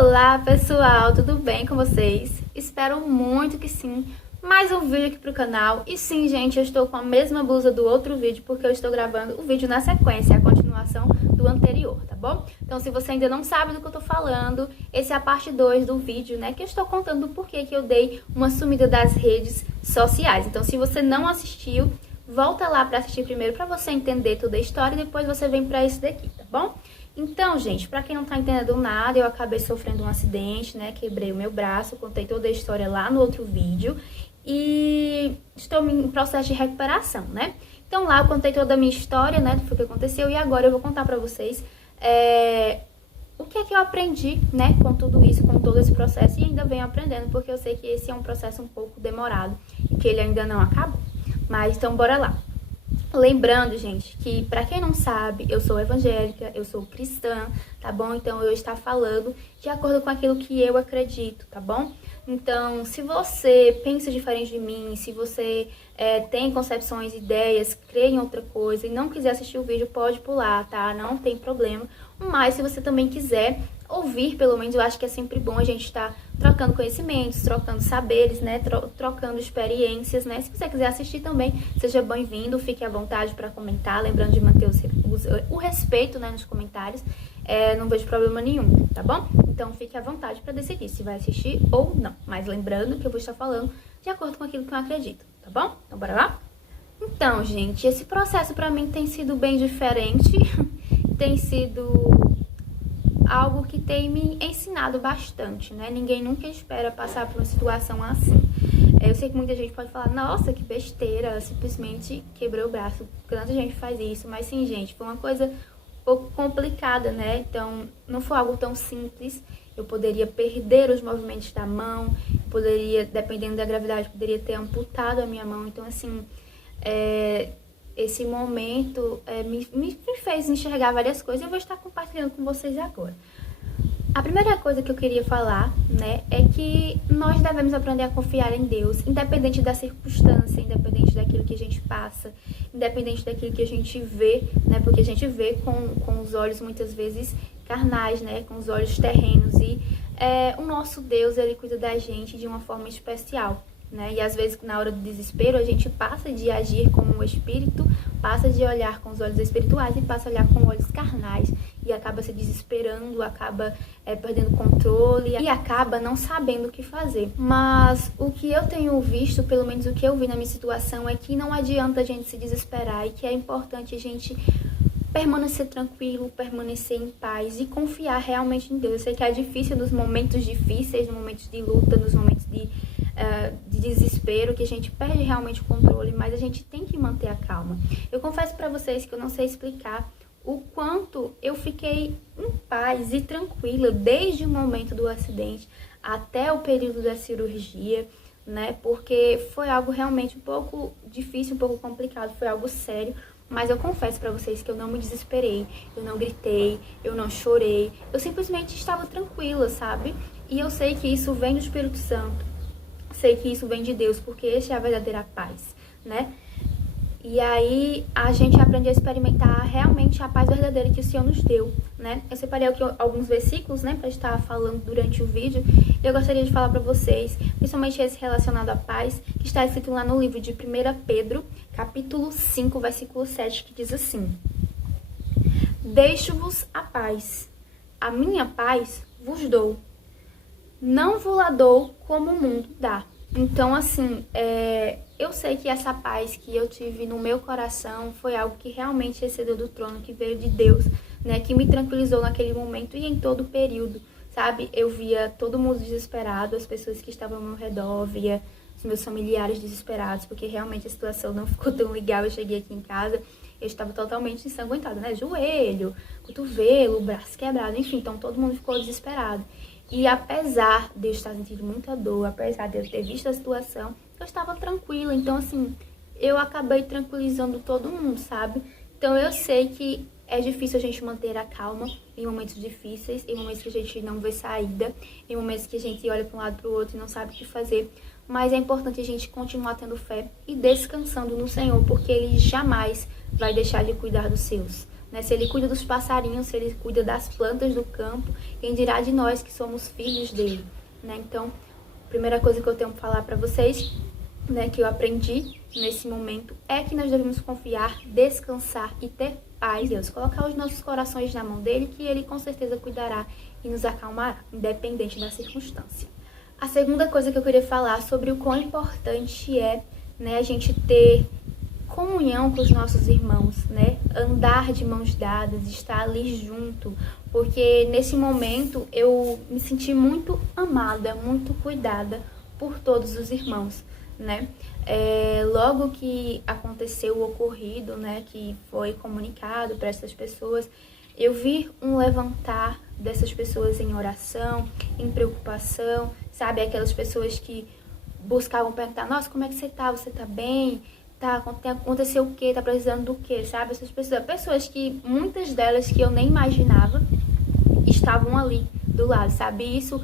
Olá pessoal, tudo bem com vocês? Espero muito que sim. Mais um vídeo aqui pro canal. E sim, gente, eu estou com a mesma blusa do outro vídeo porque eu estou gravando o vídeo na sequência, a continuação do anterior, tá bom? Então, se você ainda não sabe do que eu tô falando, essa é a parte 2 do vídeo, né? Que eu estou contando o porquê que eu dei uma sumida das redes sociais. Então, se você não assistiu, volta lá pra assistir primeiro pra você entender toda a história e depois você vem pra esse daqui, tá bom? Então, gente, pra quem não tá entendendo nada, eu acabei sofrendo um acidente, né? Quebrei o meu braço, contei toda a história lá no outro vídeo. E estou em processo de recuperação, né? Então lá eu contei toda a minha história, né? Do que aconteceu. E agora eu vou contar pra vocês o que é que eu aprendi, né? Com tudo isso, com todo esse processo. E ainda venho aprendendo, porque eu sei que esse é um processo um pouco demorado. E que ele ainda não acabou. Mas então bora lá. Lembrando, gente, que pra quem não sabe, eu sou evangélica, eu sou cristã, tá bom? Então eu estou falando de acordo com aquilo que eu acredito, tá bom? Então, se você pensa diferente de mim, se você tem concepções, ideias, crê em outra coisa e não quiser assistir o vídeo, pode pular, tá? Não tem problema. Mas se você também quiser ouvir, pelo menos, eu acho que é sempre bom a gente estar trocando conhecimentos, trocando saberes, né? Trocando experiências, né? Se você quiser assistir também, seja bem-vindo, fique à vontade para comentar, lembrando de manter o respeito, né, nos comentários. Não vejo problema nenhum, tá bom? Então fique à vontade para decidir se vai assistir ou não. Mas lembrando que eu vou estar falando de acordo com aquilo que eu acredito, tá bom? Então bora lá? Então, gente, esse processo para mim tem sido bem diferente, tem sido algo que tem me ensinado bastante, né? Ninguém nunca espera passar por uma situação assim. Eu sei que muita gente pode falar, nossa, que besteira, simplesmente quebrou o braço. Tanta gente faz isso, mas sim, gente, foi uma coisa um pouco complicada, né? Então, não foi algo tão simples. Eu poderia perder os movimentos da mão, poderia, dependendo da gravidade, poderia ter amputado a minha mão. Então, assim, esse momento me fez enxergar várias coisas e eu vou estar compartilhando com vocês agora. A primeira coisa que eu queria falar, né, é que nós devemos aprender a confiar em Deus, independente da circunstância, independente daquilo que a gente passa, independente daquilo que a gente vê, né, porque a gente vê com os olhos muitas vezes carnais, né, com os olhos terrenos e o nosso Deus, ele cuida da gente de uma forma especial. Né? E às vezes na hora do desespero a gente passa de agir como um espírito, passa de olhar com os olhos espirituais e passa a olhar com olhos carnais e acaba se desesperando, acaba perdendo controle e acaba não sabendo o que fazer. Mas o que eu tenho visto, pelo menos o que eu vi na minha situação, é que não adianta a gente se desesperar e que é importante a gente permanecer tranquilo, permanecer em paz e confiar realmente em Deus. Eu sei que é difícil nos momentos difíceis, nos momentos de luta, nos momentos de desespero, que a gente perde realmente o controle, mas a gente tem que manter a calma. Eu confesso pra vocês que eu não sei explicar o quanto eu fiquei em paz e tranquila desde o momento do acidente até o período da cirurgia, né? Porque foi algo realmente um pouco difícil, um pouco complicado, foi algo sério. Mas eu confesso pra vocês que eu não me desesperei, eu não gritei, eu não chorei, eu simplesmente estava tranquila, sabe? E eu sei que isso vem do Espírito Santo, sei que isso vem de Deus, porque essa é a verdadeira paz, né? E aí a gente aprende a experimentar realmente a paz verdadeira que o Senhor nos deu, né? Eu separei aqui alguns versículos, né, pra estar falando durante o vídeo. E eu gostaria de falar pra vocês, principalmente esse relacionado à paz, que está escrito lá no livro de 1 Pedro, capítulo 5, versículo 7, que diz assim: Deixo-vos a paz, a minha paz vos dou, não vos la dou como o mundo dá. Então, assim, eu sei que essa paz que eu tive no meu coração foi algo que realmente excedeu do trono, que veio de Deus, né? Que me tranquilizou naquele momento e em todo o período, sabe? Eu via todo mundo desesperado, as pessoas que estavam ao meu redor, via os meus familiares desesperados, porque realmente a situação não ficou tão legal. Eu cheguei aqui em casa, eu estava totalmente ensanguentada, né? Joelho, cotovelo, braço quebrado, enfim, então todo mundo ficou desesperado. E apesar de eu estar sentindo muita dor, apesar de eu ter visto a situação, eu estava tranquila. Então, assim, eu acabei tranquilizando todo mundo, sabe? Então, eu sei que é difícil a gente manter a calma em momentos difíceis, em momentos que a gente não vê saída, em momentos que a gente olha para um lado para o outro e não sabe o que fazer. Mas é importante a gente continuar tendo fé e descansando no Senhor, porque Ele jamais vai deixar de cuidar dos seus. né? Se ele cuida dos passarinhos, se ele cuida das plantas do campo, quem dirá de nós que somos filhos dele, né? Então, a primeira coisa que eu tenho que falar para vocês, né, que eu aprendi nesse momento, é que nós devemos confiar, descansar e ter paz em Deus. Colocar os nossos corações na mão dele, que ele com certeza cuidará e nos acalmará, independente da circunstância. A segunda coisa que eu queria falar sobre o quão importante é, né, a gente ter comunhão com os nossos irmãos, né? Andar de mãos dadas, estar ali junto, porque nesse momento eu me senti muito amada, muito cuidada por todos os irmãos, né? Logo que aconteceu o ocorrido, né, que foi comunicado para essas pessoas, eu vi um levantar dessas pessoas em oração, em preocupação, sabe? Aquelas pessoas que buscavam perguntar, nossa, como é que você tá? Você tá bem? Aconteceu o quê? Tá precisando do quê? Sabe? Essas pessoas que, muitas delas que eu nem imaginava, estavam ali do lado, sabe? E isso,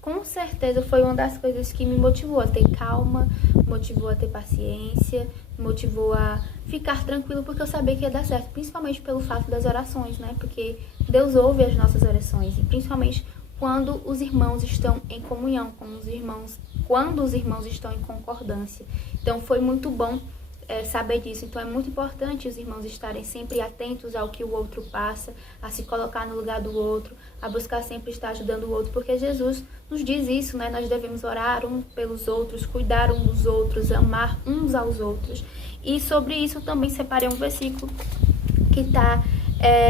com certeza, foi uma das coisas que me motivou a ter calma, motivou a ter paciência, motivou a ficar tranquilo, porque eu sabia que ia dar certo, principalmente pelo fato das orações, né? Porque Deus ouve as nossas orações, e principalmente quando os irmãos estão em comunhão, quando os irmãos estão em concordância. Então, foi muito bom saber disso. Então, é muito importante os irmãos estarem sempre atentos ao que o outro passa, a se colocar no lugar do outro, a buscar sempre estar ajudando o outro, porque Jesus nos diz isso, né? Nós devemos orar uns pelos outros, cuidar uns dos outros, amar uns aos outros. E sobre isso eu também separei um versículo que está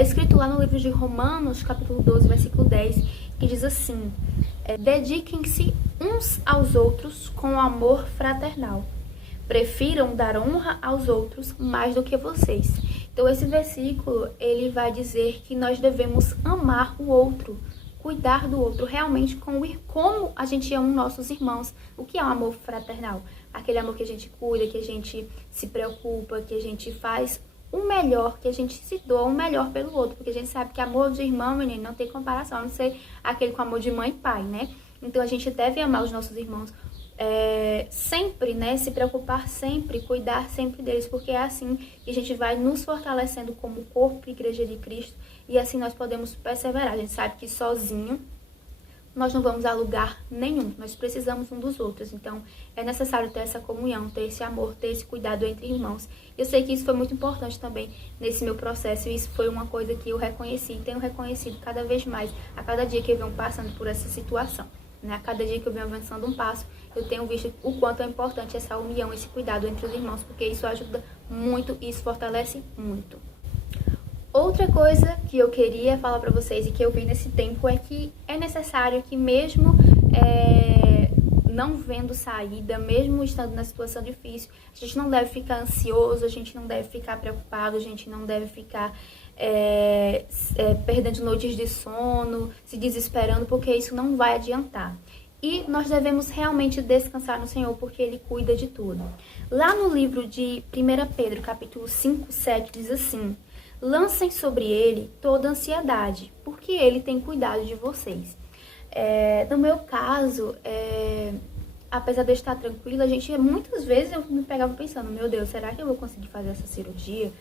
escrito lá no livro de Romanos, capítulo 12, versículo 10, que diz assim: dediquem-se uns aos outros com amor fraternal. Prefiram dar honra aos outros mais do que vocês. Então, esse versículo, ele vai dizer que nós devemos amar o outro, cuidar do outro, realmente como a gente ama os nossos irmãos. O que é um amor fraternal? Aquele amor que a gente cuida, que a gente se preocupa, que a gente faz o melhor, que a gente se doa o melhor pelo outro, porque a gente sabe que amor de irmão, menino, não tem comparação, a não ser aquele com amor de mãe e pai, né? Então, a gente deve amar os nossos irmãos sempre, né, se preocupar sempre, cuidar sempre deles, porque é assim que a gente vai nos fortalecendo como corpo e igreja de Cristo, e assim nós podemos perseverar. A gente sabe que sozinho nós não vamos a lugar nenhum, nós precisamos um dos outros, então é necessário ter essa comunhão, ter esse amor, ter esse cuidado entre irmãos. Eu sei que isso foi muito importante também nesse meu processo, e isso foi uma coisa que eu reconheci, e tenho reconhecido cada vez mais, a cada dia que eu venho passando por essa situação, né? A cada dia que eu venho avançando um passo, eu tenho visto o quanto é importante essa união, esse cuidado entre os irmãos, porque isso ajuda muito e isso fortalece muito. Outra coisa que eu queria falar pra vocês e que eu vi nesse tempo é que é necessário que mesmo não vendo saída, mesmo estando na situação difícil, a gente não deve ficar ansioso, a gente não deve ficar preocupado, a gente não deve ficar perdendo noites de sono, se desesperando, porque isso não vai adiantar. E nós devemos realmente descansar no Senhor, porque Ele cuida de tudo. Lá no livro de 1 Pedro, capítulo 5, 7, diz assim: lancem sobre Ele toda ansiedade, porque Ele tem cuidado de vocês. No meu caso, apesar de eu estar tranquila, muitas vezes eu me pegava pensando, meu Deus, será que eu vou conseguir fazer essa cirurgia?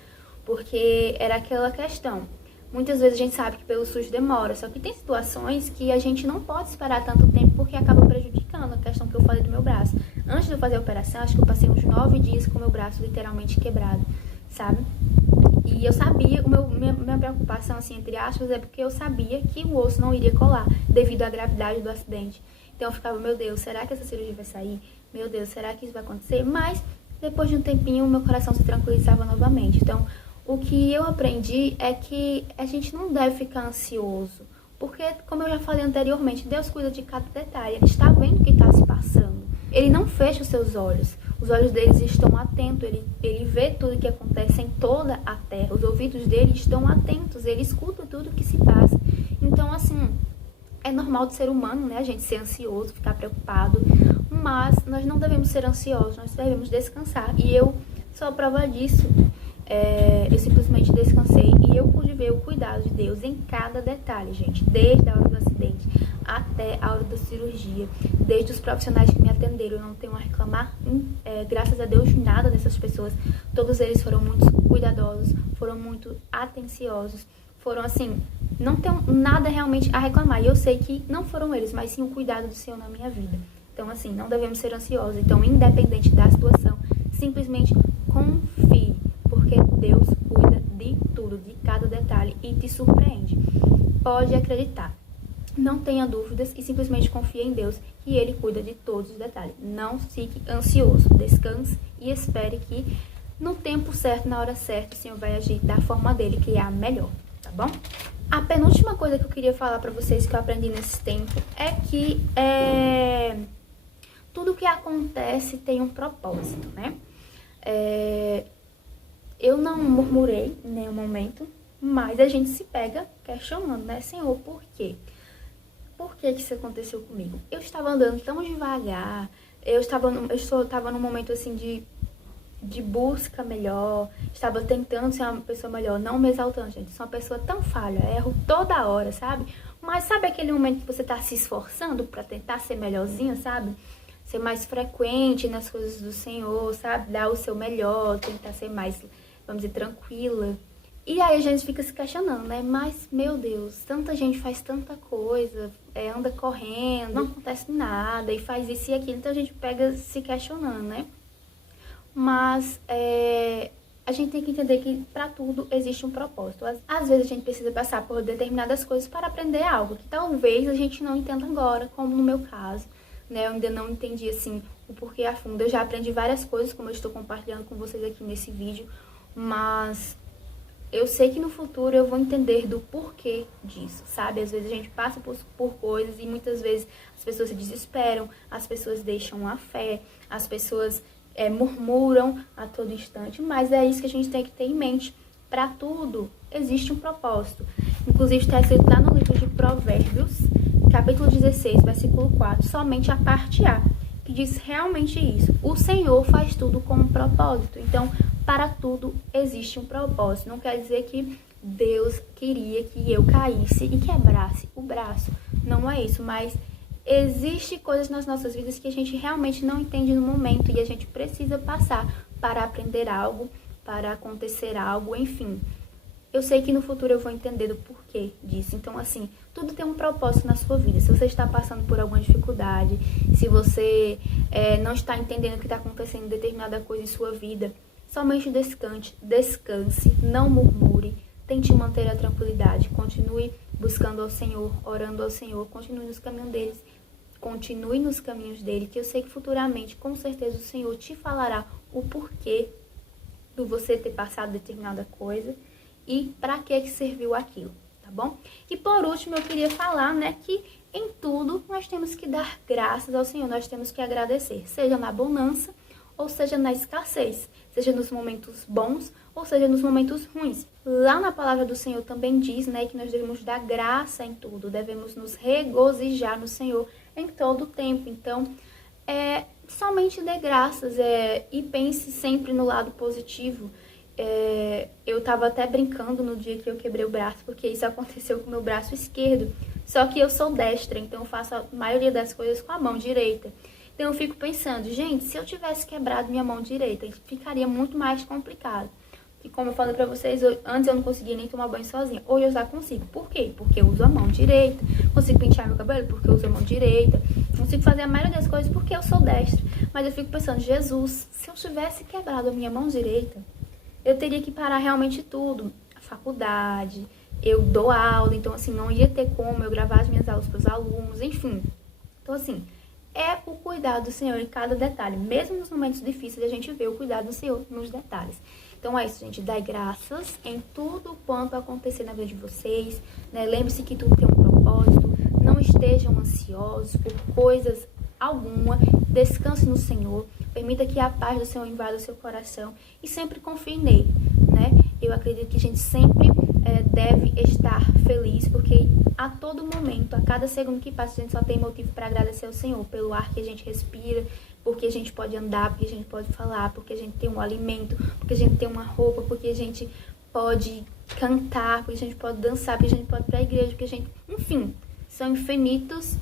Porque era aquela questão. Muitas vezes a gente sabe que pelo SUS demora, só que tem situações que a gente não pode esperar tanto tempo porque acaba prejudicando a questão que eu falei do meu braço. Antes de eu fazer a operação, acho que eu passei uns 9 dias com o meu braço literalmente quebrado, sabe? E eu sabia, minha preocupação, assim, entre aspas, é porque eu sabia que o osso não iria colar devido à gravidade do acidente. Então eu ficava, meu Deus, será que essa cirurgia vai sair? Meu Deus, será que isso vai acontecer? Mas depois de um tempinho, o meu coração se tranquilizava novamente. Então, o que eu aprendi é que a gente não deve ficar ansioso, porque, como eu já falei anteriormente, Deus cuida de cada detalhe, Ele está vendo o que está se passando. Ele não fecha os seus olhos, os olhos deles estão atentos, ele vê tudo o que acontece em toda a terra, os ouvidos dele estão atentos, ele escuta tudo o que se passa. Então, assim, é normal do ser humano, né, a gente ser ansioso, ficar preocupado, mas nós não devemos ser ansiosos, nós devemos descansar, e eu sou a prova disso. Eu simplesmente descansei e eu pude ver o cuidado de Deus em cada detalhe, gente, desde a hora do acidente até a hora da cirurgia. Desde os profissionais que me atenderam, eu não tenho a reclamar, graças a Deus, nada dessas pessoas. Todos eles foram muito cuidadosos, foram muito atenciosos, foram assim, não tenho nada realmente a reclamar. E eu sei que não foram eles, mas sim o cuidado do Senhor na minha vida. Então assim, não devemos ser ansiosos. Então, independente da situação, simplesmente confie, porque Deus cuida de tudo, de cada detalhe e te surpreende. Pode acreditar, não tenha dúvidas e simplesmente confie em Deus, que Ele cuida de todos os detalhes. Não fique ansioso, descanse e espere que no tempo certo, na hora certa, o Senhor vai agir da forma dele, que é a melhor, tá bom? A penúltima coisa que eu queria falar pra vocês que eu aprendi nesse tempo é que tudo que acontece tem um propósito, né? Eu não murmurei em nenhum momento, mas a gente se pega questionando, né? Senhor, por quê? Por que isso aconteceu comigo? Eu estava andando tão devagar, eu estava num momento assim de busca melhor, estava tentando ser uma pessoa melhor, não me exaltando, gente. Sou uma pessoa tão falha, erro toda hora, sabe? Mas sabe aquele momento que você tá se esforçando pra tentar ser melhorzinha, sabe? Ser mais frequente nas coisas do Senhor, sabe? Dar o seu melhor, tentar ser mais, vamos dizer, tranquila. E aí a gente fica se questionando, né? Mas, meu Deus, tanta gente faz tanta coisa, anda correndo, não acontece nada, e faz isso e aquilo, então a gente pega se questionando, né? Mas a gente tem que entender que para tudo existe um propósito. Às vezes a gente precisa passar por determinadas coisas para aprender algo que talvez a gente não entenda agora, como no meu caso, né? Eu ainda não entendi assim o porquê a fundo. Eu já aprendi várias coisas, como eu estou compartilhando com vocês aqui nesse vídeo, mas eu sei que no futuro eu vou entender do porquê disso, sabe? Às vezes a gente passa por coisas e muitas vezes as pessoas se desesperam, as pessoas deixam a fé, as pessoas murmuram a todo instante, mas é isso que a gente tem que ter em mente. Para tudo existe um propósito. Inclusive está escrito lá no livro de Provérbios, capítulo 16, versículo 4, somente a parte A, que diz realmente isso. O Senhor faz tudo com um propósito. Então, para tudo existe um propósito. Não quer dizer que Deus queria que eu caísse e quebrasse o braço. Não é isso, mas existem coisas nas nossas vidas que a gente realmente não entende no momento e a gente precisa passar para aprender algo, para acontecer algo, enfim. Eu sei que no futuro eu vou entender do porquê disso. Então, assim, tudo tem um propósito na sua vida. Se você está passando por alguma dificuldade, se você não está entendendo o que está acontecendo em determinada coisa em sua vida, somente descanse, não murmure, tente manter a tranquilidade, continue buscando ao Senhor, orando ao Senhor, continue nos caminhos deles. Continue nos caminhos dele, que eu sei que futuramente, com certeza, o Senhor te falará o porquê de você ter passado determinada coisa e para que serviu aquilo, tá bom? E por último, eu queria falar, né, que em tudo nós temos que dar graças ao Senhor, nós temos que agradecer, seja na bonança ou seja na escassez, seja nos momentos bons ou seja nos momentos ruins. Lá na palavra do Senhor também diz, né, que nós devemos dar graça em tudo, devemos nos regozijar no Senhor em todo o tempo. Então, somente dê graças e pense sempre no lado positivo. Eu tava até brincando no dia que eu quebrei o braço, porque isso aconteceu com o meu braço esquerdo. Só que eu sou destra, então eu faço a maioria das coisas com a mão direita. Então eu fico pensando, gente, se eu tivesse quebrado minha mão direita, ficaria muito mais complicado. E como eu falei pra vocês, antes eu não conseguia nem tomar banho sozinha. Hoje eu já consigo. Por quê? Porque eu uso a mão direita. Consigo pentear meu cabelo porque eu uso a mão direita. Consigo fazer a maioria das coisas porque eu sou destra. Mas eu fico pensando, Jesus, se eu tivesse quebrado a minha mão direita, eu teria que parar realmente tudo. A faculdade, eu dou aula, então assim, não ia ter como eu gravar as minhas aulas para os alunos, enfim. Então assim, é o cuidado do Senhor em cada detalhe. Mesmo nos momentos difíceis, a gente vê o cuidado do Senhor nos detalhes. Então é isso, gente. Dai graças em tudo quanto acontecer na vida de vocês, né? Lembre-se que tudo tem um propósito. Não estejam ansiosos por coisas alguma. Descanse no Senhor. Permita que a paz do Senhor invada o seu coração e sempre confie nele, né? Eu acredito que a gente sempre deve estar feliz, porque a todo momento, a cada segundo que passa, a gente só tem motivo para agradecer ao Senhor pelo ar que a gente respira, porque a gente pode andar, porque a gente pode falar, porque a gente tem um alimento, porque a gente tem uma roupa, porque a gente pode cantar, porque a gente pode dançar, porque a gente pode ir para a igreja, porque a gente, enfim, são infinitas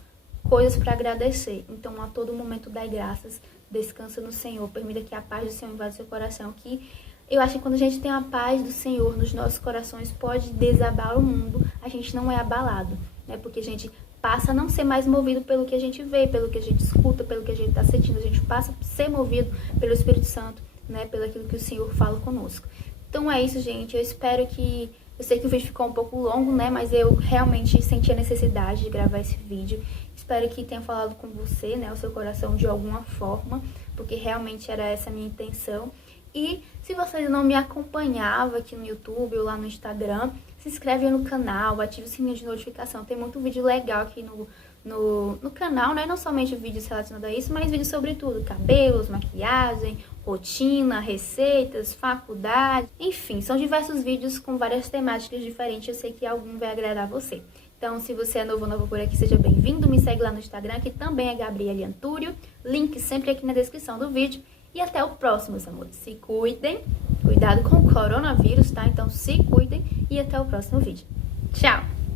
coisas para agradecer. Então, a todo momento, dai graças, descansa no Senhor, permita que a paz do Senhor invada seu coração, que eu acho que quando a gente tem a paz do Senhor nos nossos corações, pode desabar o mundo, a gente não é abalado, né? Porque a gente passa a não ser mais movido pelo que a gente vê, pelo que a gente escuta, pelo que a gente está sentindo, a gente passa a ser movido pelo Espírito Santo, né? Pelo aquilo que o Senhor fala conosco. Então é isso, gente, eu espero que... Eu sei que o vídeo ficou um pouco longo, né? Mas eu realmente senti a necessidade de gravar esse vídeo. Espero que tenha falado com você, né? O seu coração de alguma forma, porque realmente era essa a minha intenção. E se você ainda não me acompanhava aqui no YouTube ou lá no Instagram, se inscreve no canal, ative o sininho de notificação. Tem muito vídeo legal aqui no canal, né? Não somente vídeos relacionados a isso, mas vídeos sobre tudo. Cabelos, maquiagem, rotina, receitas, faculdade. Enfim, são diversos vídeos com várias temáticas diferentes. Eu sei que algum vai agradar você. Então, se você é novo ou nova por aqui, seja bem-vindo. Me segue lá no Instagram, que também é Gabriele Antúrio. Link sempre aqui na descrição do vídeo. E até o próximo, meus amores. Se cuidem. Cuidado com o coronavírus, tá? Então se cuidem e até o próximo vídeo. Tchau!